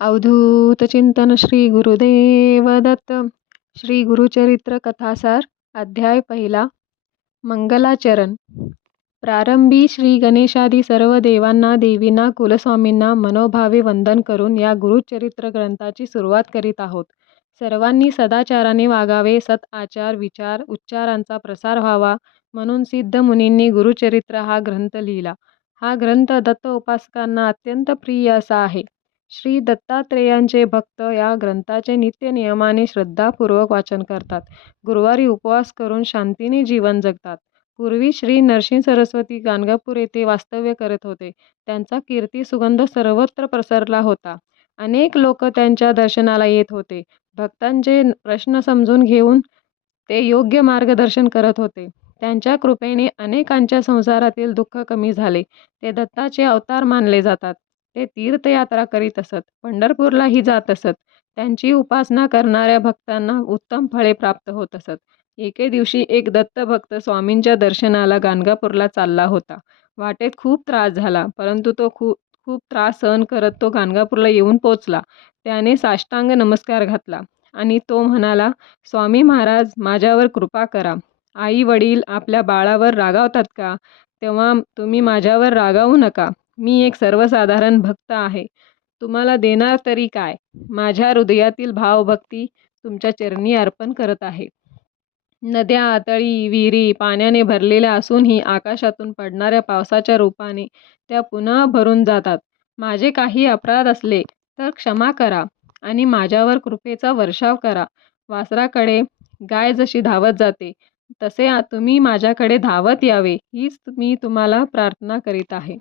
अवधूत चिंतन श्री गुरुदेव दत्त. श्री गुरुचरित्र कथासार अध्याय पहिला. मंगलाचरण. प्रारंभी श्री गणेशादी सर्व देवांना देवींना कुलस्वामींना मनोभावे वंदन करून या गुरुचरित्र ग्रंथाची सुरुवात करीत आहोत. सर्वांनी सदाचाराने वागावे सत आचार विचार उच्चारांचा प्रसार व्हावा म्हणून सिद्ध मुनींनी गुरुचरित्र हा ग्रंथ लिहिला. हा ग्रंथ दत्त उपासकांना अत्यंत प्रिय असा आहे. श्री दत्तात्रेयांचे भक्त या ग्रंथाचे नित्य नियमाने श्रद्धापूर्वक वाचन करतात. गुरुवारी उपवास करून शांतीने जीवन जगतात. पूर्वी श्री नरसिंह सरस्वती गाणगापूर येथे वास्तव्य करत होते. त्यांचा कीर्ती सुगंध सर्वत्र पसरला होता. अनेक लोक त्यांच्या दर्शनाला येत होते. भक्तांचे प्रश्न समजून घेऊन ते योग्य मार्गदर्शन करत होते. त्यांच्या कृपेने अनेकांच्या संसारातील दुःख कमी झाले. ते दत्ताचे अवतार मानले जातात. ते तीर्थयात्रा करीत असत. पंढरपूरलाही जात असत. त्यांची उपासना करणाऱ्या भक्तांना उत्तम फळे प्राप्त होत असत. एके दिवशी एक दत्तभक्त स्वामींच्या दर्शनाला गाणगापूरला चालला होता. वाटेत खूप त्रास झाला परंतु तो खूप खूप त्रास सहन करत तो गाणगापूरला येऊन पोचला त्याने साष्टांग नमस्कार घातला आणि तो म्हणाला स्वामी महाराज माझ्यावर कृपा करा. आई वडील आपल्या बाळावर रागावतात का? तेव्हा तुम्ही माझ्यावर रागावू नका. मी एक सर्वसाधारण भक्त आहे. तुम्हाला देणार तरी काय? माझ्या हृदयातील भावभक्ती तुमच्या चरणी अर्पण करत आहे. नद्या आतळी विहिरी पाण्याने भरलेल्या असूनही आकाशातून पडणाऱ्या पावसाच्या रूपाने त्या पुन्हा भरून जातात. माझे काही अपराध असले तर क्षमा करा आणि माझ्यावर कृपेचा वर्षाव करा. वासराकडे गाय जशी धावत जाते तसे तुम्ही माझ्याकडे धावत यावे हीच मी तुम्हाला प्रार्थना करीत आहे.